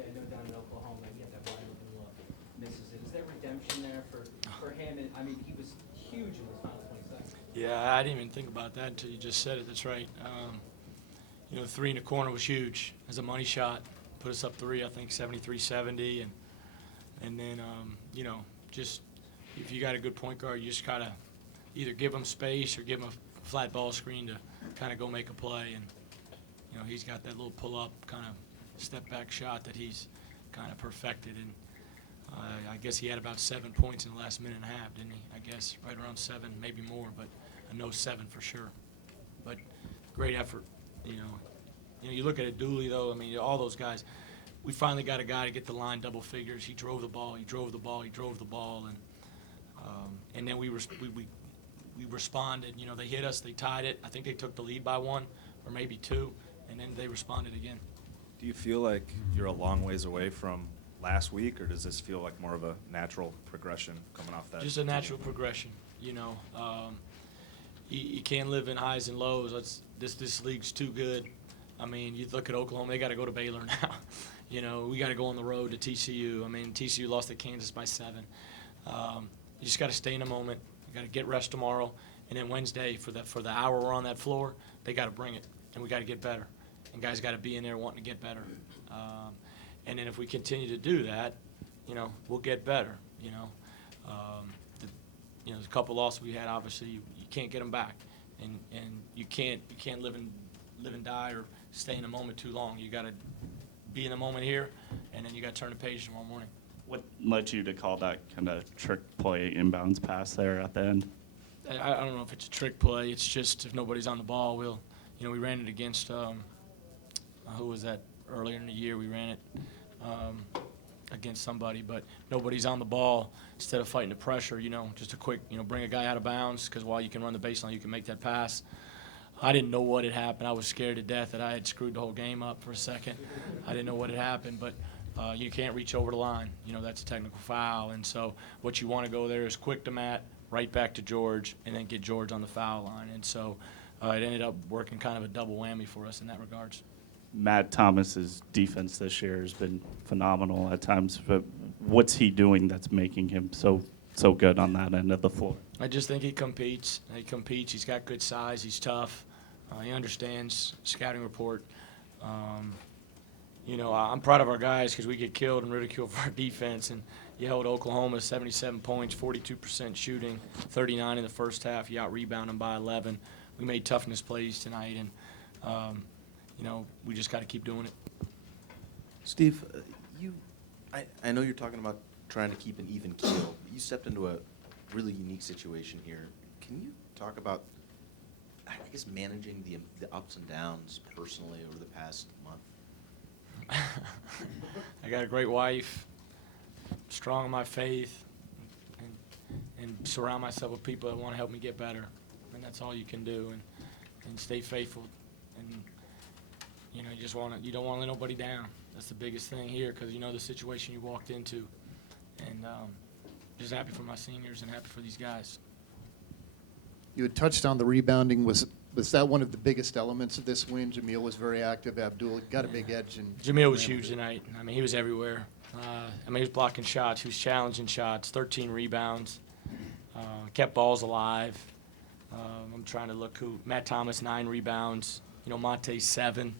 Monte, I know down in Oklahoma, he had that wide open look, misses it. Is there redemption there for him? And, I mean, he was huge in those final 20 seconds. Yeah, I didn't even think about that until you just said it. That's right. The three in the corner was huge as a money shot. Put us up three, I think 73-70, and then just if you got a good point guard, you just gotta either give him space or give him a flat ball screen to kind of go make a play. And he's got that little pull up kind of step back shot that he's kind of perfected. And I guess he had about 7 points in the last minute and a half, didn't he? I guess right around 7, maybe more, but I know 7 for sure. But great effort, You look at it, Dooley, though. I mean, all those guys. We finally got a guy to get the line double figures. He drove the ball, and then we responded. They hit us, they tied it. I think they took the lead by 1 or maybe 2, and then they responded again. Do you feel like you're a long ways away from last week, or does this feel like more of a natural progression coming off that? Just a natural progression. You can't live in highs and lows. This league's too good. I mean, you look at Oklahoma; they got to go to Baylor now. We got to go on the road to TCU. I mean, TCU lost to Kansas by 7. You just got to stay in the moment. You got to get rest tomorrow, and then Wednesday for the hour we're on that floor, they got to bring it, and we got to get better. And guys got to be in there wanting to get better. And then if we continue to do that, we'll get better. There's a couple losses we had. Obviously, you can't get them back, and you can't live and die or stay in the moment too long. You got to be in the moment here, and then you got to turn the page tomorrow morning. What led you to call that kind of trick play inbounds pass there at the end? I don't know if it's a trick play. It's just if nobody's on the ball, we ran it against who was that earlier in the year? We ran it against somebody, but nobody's on the ball. Instead of fighting the pressure, just a quick, bring a guy out of bounds, because while you can run the baseline, you can make that pass. I didn't know what had happened. I was scared to death that I had screwed the whole game up for a second. I didn't know what had happened, but you can't reach over the line. That's a technical foul. And so what you want to go there is quick to Matt, right back to George, and then get George on the foul line. And so it ended up working kind of a double whammy for us in that regards. Matt Thomas's defense this year has been phenomenal at times, but what's he doing that's making him so good on that end of the floor? I just think he competes. He's got good size. He's tough. He understands scouting report. I'm proud of our guys because we get killed and ridiculed for our defense. And you held Oklahoma 77 points, 42% shooting, 39 in the first half. You out-rebound them by 11. We made toughness plays tonight, and we just got to keep doing it. Steve, I know you're talking about trying to keep an even keel. You stepped into a really unique situation here. Can you talk about, I guess, managing the ups and downs personally over the past month? I got a great wife, strong in my faith, and surround myself with people that want to help me get better. And that's all you can do, and stay faithful. And you don't want to let nobody down. That's the biggest thing here, because the situation you walked into. And just happy for my seniors and happy for these guys. You had touched on the rebounding. Was that one of the biggest elements of this win? Jamil was very active. Abdul got a big edge. And Jamil was huge tonight. I mean, he was everywhere. He was blocking shots. He was challenging shots, 13 rebounds, kept balls alive. I'm trying to look who. Matt Thomas, 9 rebounds. Monte, 7.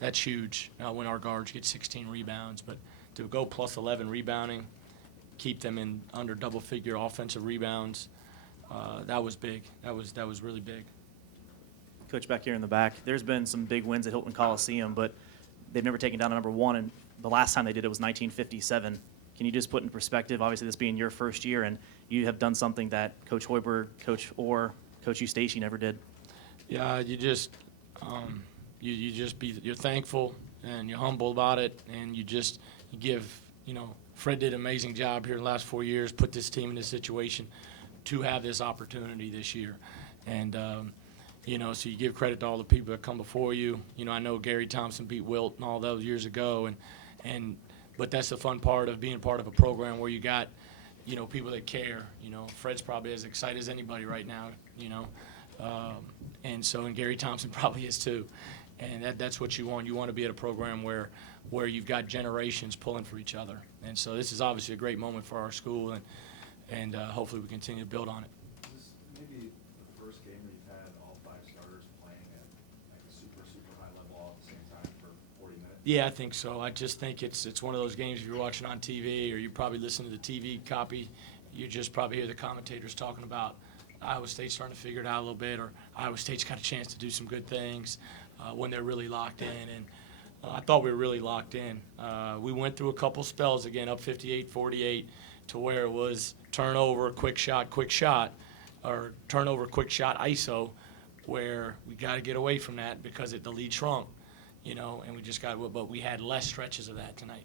That's huge when our guards get 16 rebounds. But to go plus 11 rebounding, keep them in under double-figure offensive rebounds, that was big. That was really big. Coach, back here in the back, there's been some big wins at Hilton Coliseum, but they've never taken down a number 1, and the last time they did it was 1957. Can you just put in perspective, obviously this being your first year, and you have done something that Coach Hoiberg, Coach Orr, Coach Eustace never did? Yeah, you're thankful and you're humble about it, and you give, Fred did an amazing job here in the last 4 years, put this team in this situation to have this opportunity this year. And, so you give credit to all the people that come before you. I know Gary Thompson beat Wilt and all those years ago, but that's the fun part of being part of a program where you got, people that care. Fred's probably as excited as anybody right now, and Gary Thompson probably is too. And that's what you want. You want to be at a program where where you've got generations pulling for each other. And so this is obviously a great moment for our school, and hopefully we continue to build on it. Is this maybe the first game where you've had all 5 starters playing at like a super, super high level all at the same time for 40 minutes? Yeah, I think so. I just think it's one of those games, if you're watching on TV or you probably listen to the TV copy, you just probably hear the commentators talking about Iowa State starting to figure it out a little bit, or Iowa State's got a chance to do some good things when they're really locked in. And I thought we were really locked in. We went through a couple spells, again, up 58-48, to where it was turnover, quick shot, or turnover, quick shot, ISO, where we got to get away from that because the lead shrunk, and we just got, but we had less stretches of that tonight.